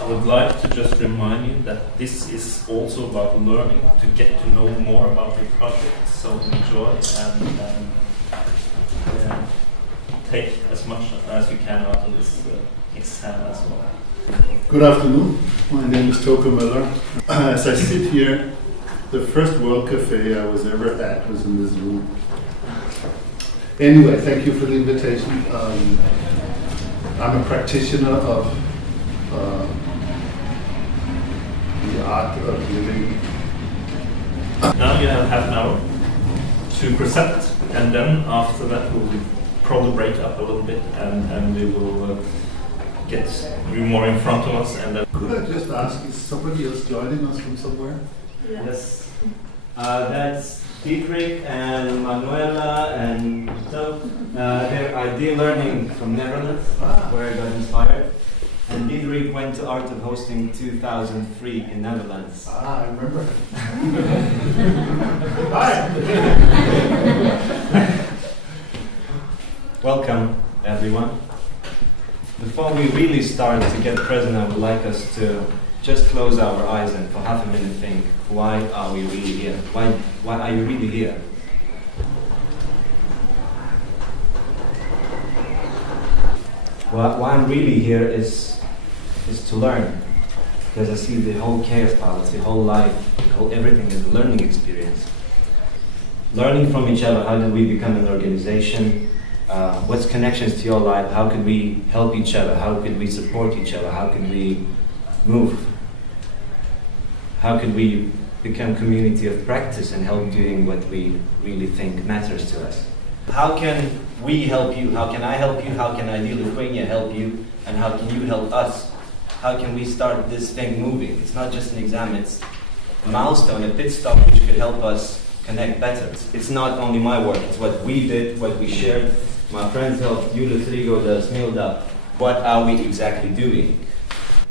I would like to just remind you that this is also about learning to get to know more about your project, so enjoy and take as much as you can out of this exam as well. Good afternoon, my name is Toke Møller. As I sit here, the first World Cafe I was ever at was in this room. Anyway, thank you for the invitation. I'm a practitioner of the art of living. Now you have half an hour to present, and then after that we'll probably break up a little bit and we will get you more in front of us. And then Could I just ask, is somebody else joining us from somewhere? Yes. That's Dietrich and Manuela and so they're ideal learning from Netherlands, where I got inspired. And Dietrich went to Art of Hosting 2003 in Netherlands. I remember. Hi! Welcome, everyone. Before we really start to get present, I would like us to just close our eyes and for half a minute think, why are we really here? Why are you really here? Why I'm really here is to learn. Because I see the whole Kaospilots, the whole life, everything is a learning experience. Learning from each other, how do we become an organization? What's connections to your life? How could we help each other? How could we support each other? How could we move? How could we become community of practice and help doing what we really think matters to us? How can we help you? How can I help you? How can Lithuania help you? And how can you help us? How can we start this thing moving? It's not just an exam, it's a milestone, a pit stop which could help us connect better. It's not only my work, it's what we did, what we shared. My friends helped, Julius Rigo, the Smilda. What are we exactly doing?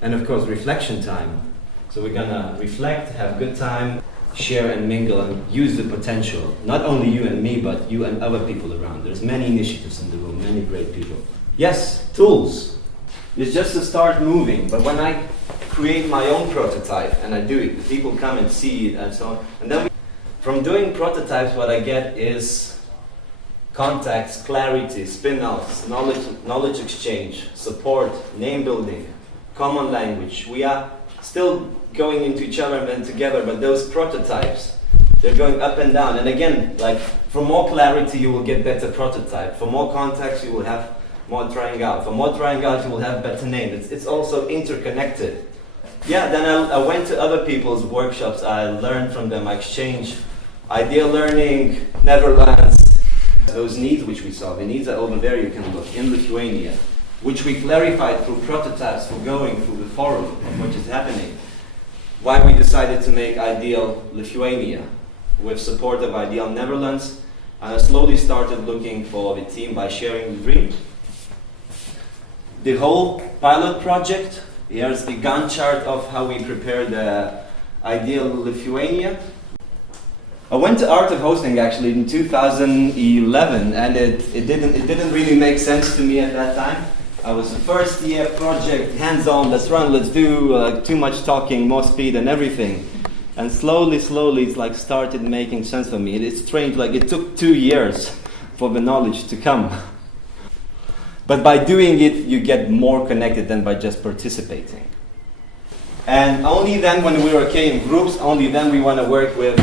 And of course, reflection time. So we're gonna reflect, have good time, share and mingle and use the potential. Not only you and me, but you and other people around. There's many initiatives in the room, many great people. Yes, tools. It's just to start moving, but when I create my own prototype and I do it, the people come and see it and so on. And then from doing prototypes, what I get is contacts, clarity, spin-offs, knowledge exchange, support, name building, common language. We are still going into each other and then together, but those prototypes, they're going up and down. And again, like for more clarity, you will get better prototype. For more contacts, you will have more trying out. For more trying out, you will have better name. It's also interconnected. Yeah, then I went to other people's workshops. I learned from them. I exchanged idea learning, Netherlands. Those needs which we saw, the needs are over there, you can look, in Lithuania, which we clarified through prototypes for going through the forum of what is happening. Why we decided to make Ideal Lithuania with support of Ideal Netherlands, and I slowly started looking for the team by sharing the dream. The whole pilot project, here's the Gantt chart of how we prepared the Ideal Lithuania. I went to Art of Hosting actually in 2011, and it didn't really make sense to me at that time. I was a first year project, hands-on, let's run, let's do, too much talking, more speed and everything. And slowly it's like started making sense for me. It's strange, like it took 2 years for the knowledge to come. But by doing it, you get more connected than by just participating. And only then when we were okay in groups, only then we want to work with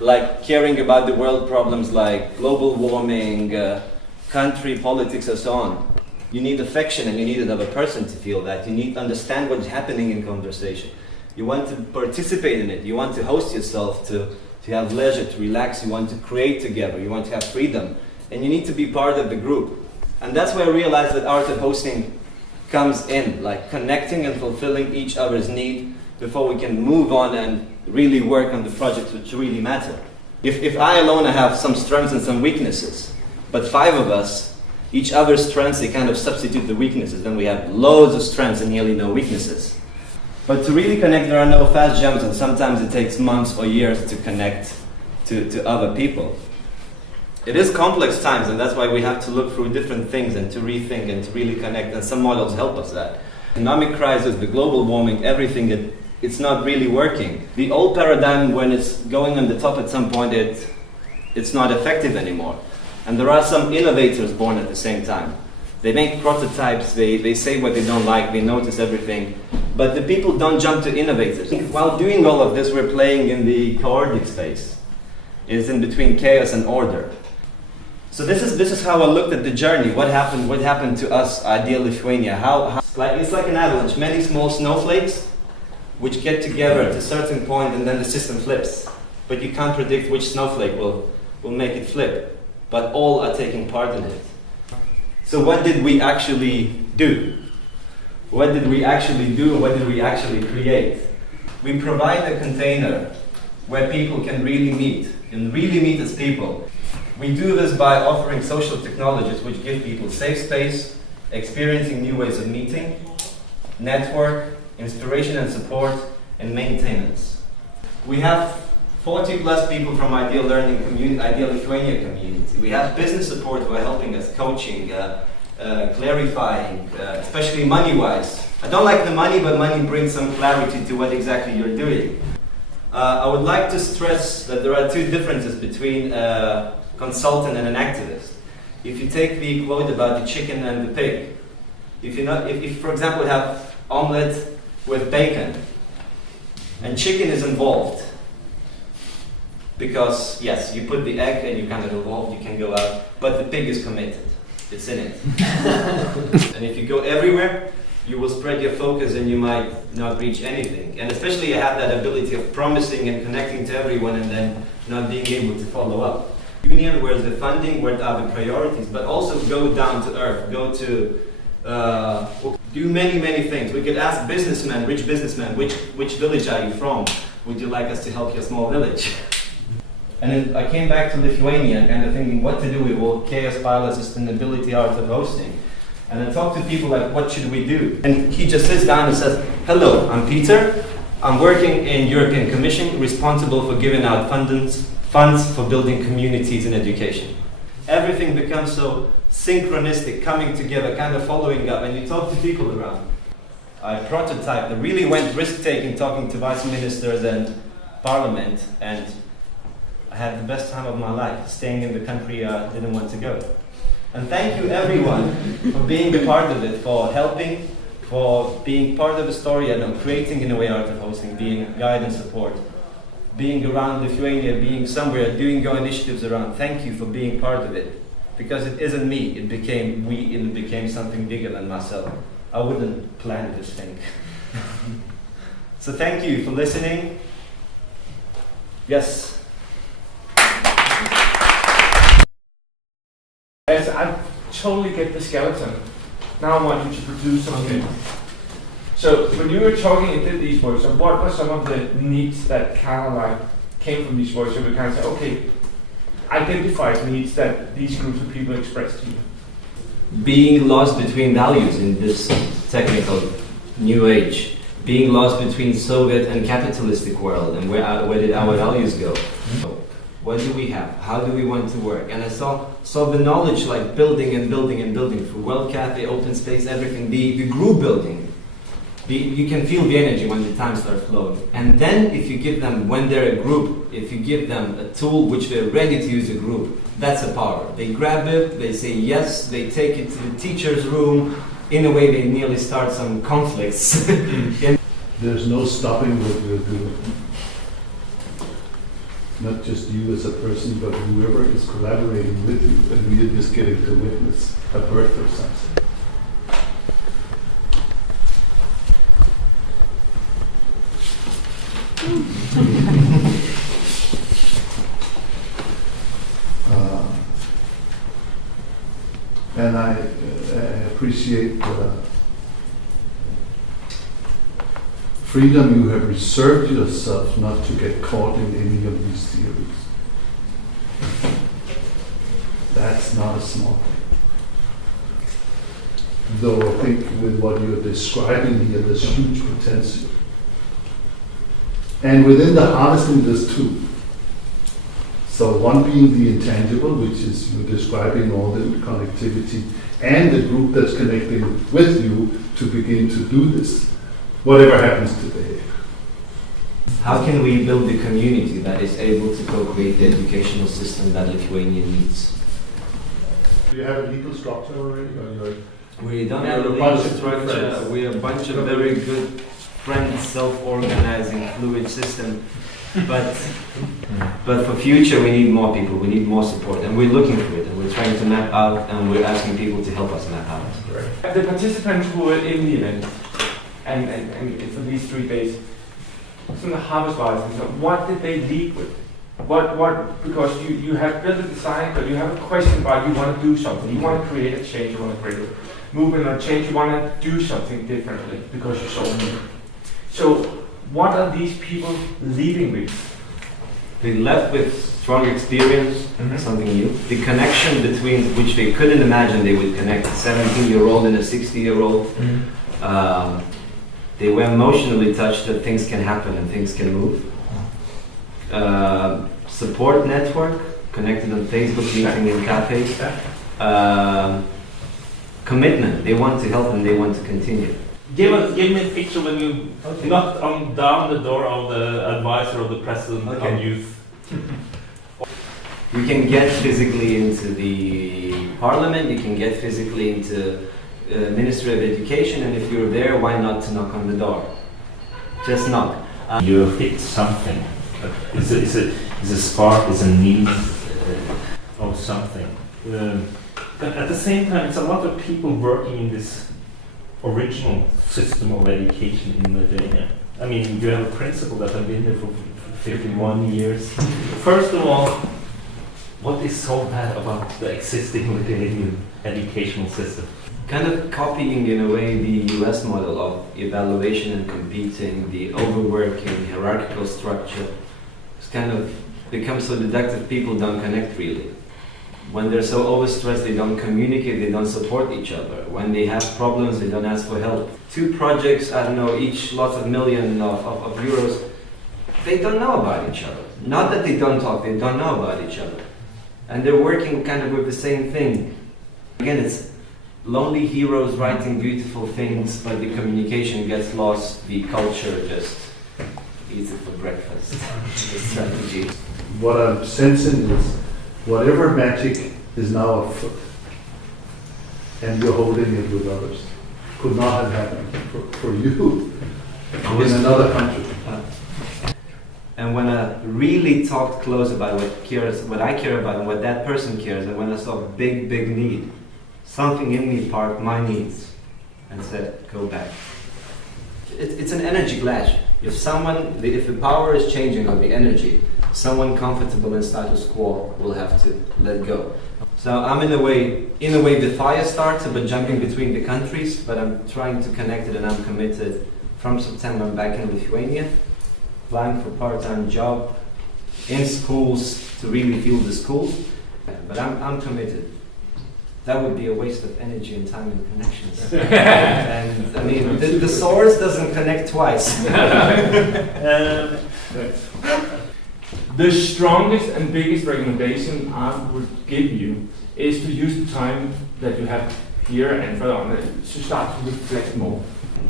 like caring about the world problems like global warming, country politics and so on. You need affection and you need another person to feel that. You need to understand what's happening in conversation. You want to participate in it. You want to host yourself, to have leisure, to relax. You want to create together. You want to have freedom. And you need to be part of the group. And that's where I realized that Art of Hosting comes in, like connecting and fulfilling each other's need before we can move on and really work on the projects which really matter. If I alone have some strengths and some weaknesses, but 5 of us, each other's strengths, they kind of substitute the weaknesses, then we have loads of strengths and nearly no weaknesses. But to really connect, there are no fast jumps, and sometimes it takes months or years to connect to other people. It is complex times, and that's why we have to look through different things and to rethink and to really connect, and some models help us that. Economic crisis, the global warming, everything, it's not really working. The old paradigm, when it's going on the top at some point, it's not effective anymore. And there are some innovators born at the same time. They make prototypes, they say what they don't like, they notice everything. But the people don't jump to innovators. While doing all of this, we're playing in the chaotic space. It's in between chaos and order. So this is how I looked at the journey. What happened to us, Ideal Lithuania? It's like an avalanche, many small snowflakes which get together at a certain point and then the system flips. But you can't predict which snowflake will make it flip. But all are taking part in it. So what did we actually do? What did we actually do? What did we actually create? We provide a container where people can really meet, and really meet as people. We do this by offering social technologies which give people safe space, experiencing new ways of meeting, network, inspiration and support, and maintenance. We have 40 plus people from Ideal Learning community, Ideal Lithuania community. We have business support who are helping us, coaching, clarifying, especially money-wise. I don't like the money, but money brings some clarity to what exactly you're doing. I would like to stress that there are two differences between a consultant and an activist. If you take the quote about the chicken and the pig, if you for example have omelette with bacon, and chicken is involved, because yes, you put the egg and you kind of involved, you can go out, but the pig is committed, it's in it. And if you go everywhere, you will spread your focus and you might not reach anything. And especially you have that ability of promising and connecting to everyone and then not being able to follow up. Union, where's the funding, where are the priorities, but also go down to earth, go to do many things. We could ask businessmen, rich businessmen, which village are you from? Would you like us to help your small village? And then I came back to Lithuania kind of thinking what to do with all Kaospilots, sustainability, art of hosting. And I talked to people like, what should we do? And he just sits down and says, hello, I'm Peter. I'm working in European Commission, responsible for giving out funds for building communities in education. Everything becomes so synchronistic, coming together, kind of following up, and you talk to people around. I prototyped, I really went risk-taking, talking to vice ministers and parliament, and I had the best time of my life, staying in the country I didn't want to go. And thank you everyone for being a part of it, for helping, for being part of the story and creating in a way art of hosting, being guide and support, being around Lithuania, being somewhere, doing your initiatives around. Thank you for being part of it. Because it isn't me, it became we, and it became something bigger than myself. I wouldn't plan this thing. So thank you for listening. Yes. Yes, I totally get the skeleton. Now I want you to produce something. So when you were talking and did these workshops, what were some of the needs that kind of like came from these workshops? We kind of say, okay, identified needs that these groups of people expressed to you. Being lost between values in this technical new age. Being lost between Soviet and capitalistic world, and where did our values go? What do we have? How do we want to work? And I saw the knowledge like building and building and building through World Cafe, open space, everything, the group building. You can feel the energy when the time starts flowing. And then if you give them, when they're a group, if you give them a tool which they're ready to use a group, that's a power. They grab it, they say yes, they take it to the teacher's room. In a way, they nearly start some conflicts. There's no stopping what you're doing. Not just you as a person, but whoever is collaborating with you, and we are just getting to witness a birth of something. And I appreciate the freedom you have reserved yourself not to get caught in any of these theories. That's not a small thing. Though I think with what you're describing here, there's huge potential. And within the harvesting, there's two. So one being the intangible, which is you're describing all the connectivity, and the group that's connecting with you to begin to do this, whatever happens today. How can we build a community that is able to co-create the educational system that Lithuania needs? Do you have a legal structure already? Or you're We don't We're have a a legal bunch of structure. friends. We're a bunch of very good friends, self-organizing, fluid system. But for future, we need more people. We need more support, and we're looking for it. And we're trying to map out, and we're asking people to help us map out. The participants who were in the event, and for these 3 days, from the harvest wise, what did they lead with? What? Because you have built a design, but you have a question about you want to do something. You want to create a change. You want to create a movement or change. You want to do something differently because you saw a need. So, what are these people leaving with? They left with strong experience, something new. The connection between which they couldn't imagine they would connect a 17-year-old and a 60-year-old. They were emotionally touched that things can happen and things can move. Support network, connected on Facebook, meeting in cafes. Commitment, they want to help and they want to continue. Give me a picture when you knocked down the door of the advisor of the president on youth. You can get physically into the parliament, you can get physically into Ministry of Education, and if you're there, why not to knock on the door? Just knock. You hit something. It's a spark, it's a need of something. But at the same time, it's a lot of people working in this original system of education in Lithuania. I mean, you have a principal that have been there for 51 years. First of all, what is so bad about the existing Lithuanian educational system? Kind of copying in a way the US model of evaluation and competing, the overworking, hierarchical structure. It's kind of become so deductive, people don't connect really. When they're so overstressed, they don't communicate, they don't support each other. When they have problems, they don't ask for help. 2 projects, I don't know, each lots of millions of euros, they don't know about each other. Not that they don't talk, they don't know about each other. And they're working kind of with the same thing. Again, it's lonely heroes writing beautiful things, but the communication gets lost, the culture just eats it for breakfast. The strategy. What I'm sensing is whatever magic is now afoot, and you're holding it with others, could not have happened for you in another country. And when I really talked close about what I care about and what that person cares, and when I saw a big need, something in me parked my needs and said, go back. It's an energy clash. If the power is changing on the energy, someone comfortable in status quo will have to let go. So I'm in a way the fire starter, but jumping between the countries, but I'm trying to connect it and I'm committed. From September I'm back in Lithuania, applying for part-time job in schools to really feel the schools, but I'm committed. That would be a waste of energy and time and connections. And I mean, the source doesn't connect twice. The strongest and biggest recommendation I would give you is to use the time that you have here and further on to start to reflect more.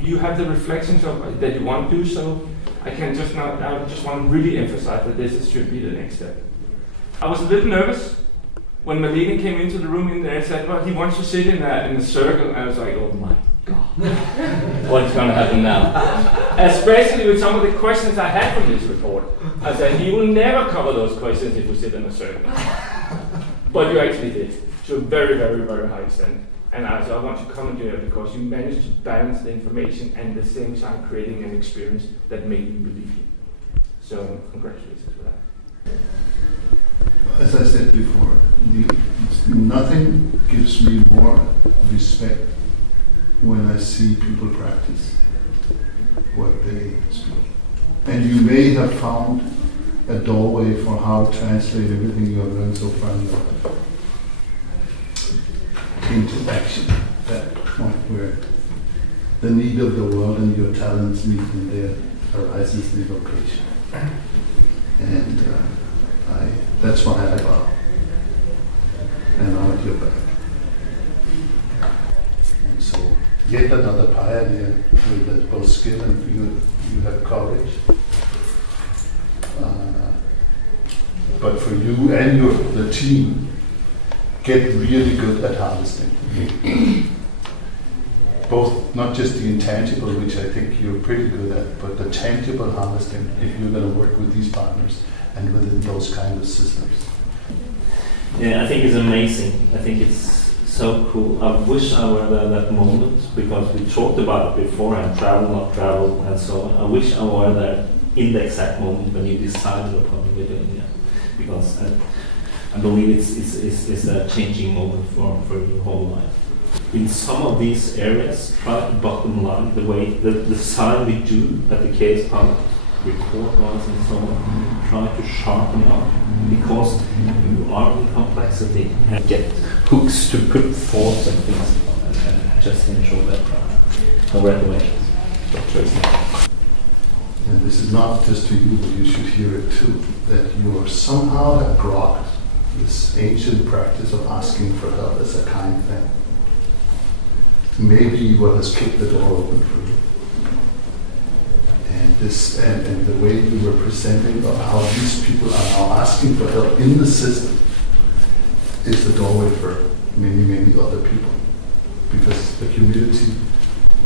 You have the reflections of that you want to do so. I just want to really emphasize that this should be the next step. I was a little nervous when Malene came into the room in there and said, well, he wants to sit in a circle. I was like, oh my God, what's going to happen now? Especially with some of the questions I had from this report. I said, he will never cover those questions if we sit in a circle. But you actually did, to a very, very, very high extent. And I want to comment you because you managed to balance the information and at the same time creating an experience that made me believe you. So congratulations for that. As I said before, nothing gives me more respect when I see people practice what they speak. And you may have found a doorway for how to translate everything you have learned so far in life into action, that point where the need of the world and your talents meet and there arises the vocation. And That's my eyebrow. And I'm at your back. And so, yet another pioneer with both skill and you have courage. But for you and the team, get really good at harvesting. Both, not just the intangible, which I think you're pretty good at, but the tangible harvesting, if you're going to work with these partners and within those kind of systems. Yeah, I think it's amazing. I think it's so cool. I wish I were there at that moment, because we talked about it beforehand, travel, not travel, and so on. I wish I were there in the exact moment when you decided upon Lithuania, because I believe it's a changing moment for your whole life. In some of these areas, try to bottom line the way the design we do at the Kaospilots, record-wise and so on, try to sharpen up, because you are in complexity and get hooks to put thoughts and things on, and just ensure that. Congratulations. And this is not just to you, but you should hear it too, that you are somehow have brought this ancient practice of asking for help as a kind thing. Maybe what has kicked the door open for you. And this and the way you were presenting of how these people are now asking for help in the system is the doorway for many, many other people. Because the humility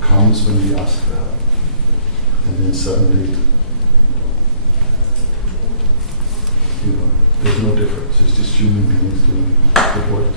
comes when we ask for help. And then suddenly, there's no difference. It's just human beings doing good work.